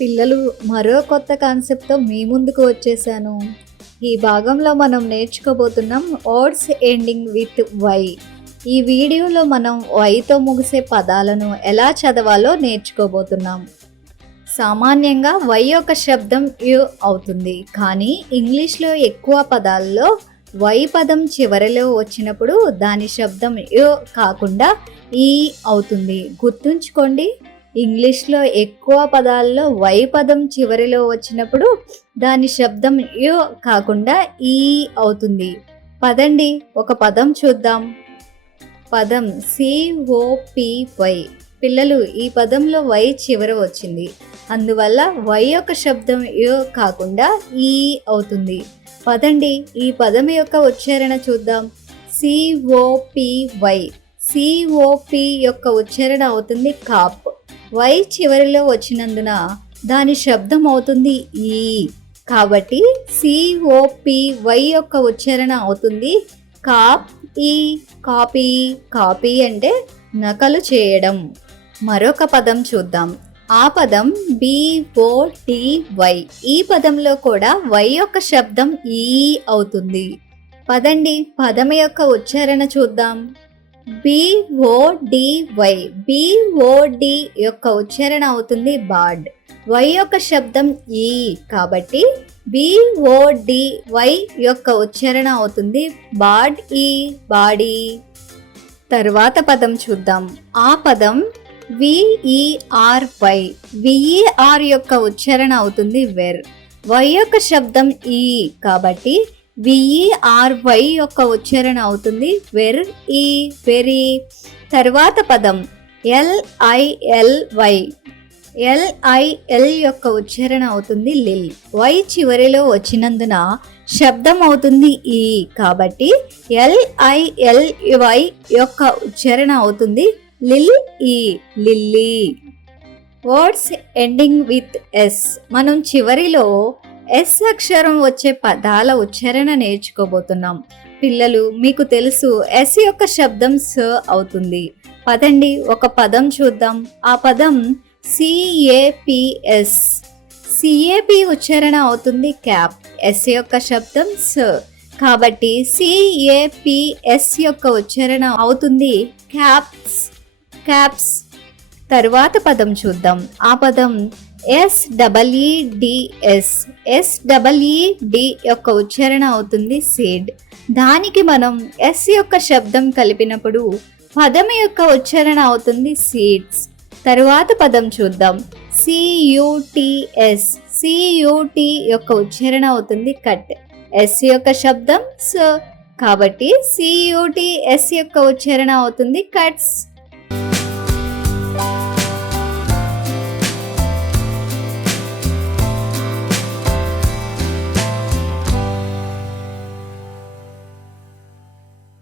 పిల్లలు మరో కొత్త కాన్సెప్ట్తో మీ ముందుకు వచ్చేసాను. ఈ భాగంలో మనం నేర్చుకోబోతున్నాం వర్డ్స్ ఎండింగ్ విత్ వై. ఈ వీడియోలో మనం వైతో ముగిసే పదాలను ఎలా చదవాలో నేర్చుకోబోతున్నాం. సామాన్యంగా వై యొక్క శబ్దం యు అవుతుంది, కానీ ఇంగ్లీష్లో ఎక్కువ పదాల్లో వై పదం చివరిలో వచ్చినప్పుడు దాని శబ్దం యు కాకుండా ఈ అవుతుంది. గుర్తుంచుకోండి, ఇంగ్లీష్లో ఎక్కువ పదాల్లో వై పదం చివరిలో వచ్చినప్పుడు దాని శబ్దం యు కాకుండా ఈ అవుతుంది. పదండి ఒక పదం చూద్దాం. పదం COPY. పిల్లలు, ఈ పదంలో వై చివర వచ్చింది, అందువల్ల వై యొక్క శబ్దం యు కాకుండా ఈ అవుతుంది. పదండి ఈ పదం యొక్క ఉచ్చారణ చూద్దాం. COPY. COP యొక్క ఉచ్చారణ అవుతుంది కాప్. వై చివరిలో వచ్చినందున దాని శబ్దం అవుతుంది ఈ. కాబట్టి COPY యొక్క ఉచ్చారణ అవుతుంది కాప్ ఈ. కాపీ. కాపీ అంటే నకలు చేయడం. మరొక పదం చూద్దాం. ఆ పదం BODY. ఈ పదంలో కూడా వై యొక్క శబ్దం ఈ అవుతుంది. పదండి పదం యొక్క ఉచ్చారణ చూద్దాం. BODY. BOD యొక్క ఉచ్చారణ అవుతుంది బాడ్. వై యొక్క శబ్దం ఈ, కాబట్టి BODY యొక్క ఉచ్చారణ అవుతుంది బాడ్ ఈ, బాడీ. తర్వాత పదం చూద్దాం. ఆ పదం VERY. VER యొక్క ఉచ్చారణ అవుతుంది వెర్. వై యొక్క శబ్దం ఈ, కాబట్టి VERY యొక్క ఉచ్చారణ అవుతుంది వెర్ ఈ, వెరీ. తర్వాత పదం LILY. LIL యొక్క ఉచ్చారణ అవుతుంది లిల్. వై చివరిలో వచ్చినందున శబ్దం అవుతుంది ఈ, కాబట్టి LILY యొక్క ఉచ్చారణ అవుతుంది లిల్ ఈ, lily. Words ending with S. మనం చివరిలో ఎస్ అక్షరం వచ్చే పదాల ఉచ్చారణ నేర్చుకోబోతున్నాం. పిల్లలు, మీకు తెలుసు ఎస్ యొక్క శబ్దం స అవుతుంది. పదండి ఒక పదం చూద్దాం. ఆ పదం CAPS. CAP ఉచ్చారణ అవుతుంది క్యాప్. ఎస్ యొక్క శబ్దం స, కాబట్టి CAPS యొక్క ఉచ్చారణ అవుతుంది క్యాప్స్, క్యాప్స్. తరువాత పదం చూద్దాం. ఆ పదం SEEDS. SEED యొక్క ఉచ్చారణ అవుతుంది సీడ్. దానికి మనం ఎస్ యొక్క శబ్దం కలిపినప్పుడు పదం యొక్క ఉచ్చారణ అవుతుంది సీడ్స్. తరువాత పదం చూద్దాం. CUTS. CUT యొక్క ఉచ్చారణ అవుతుంది కట్. ఎస్ యొక్క శబ్దం స, కాబట్టి CUTS యొక్క ఉచ్చారణ అవుతుంది కట్స్.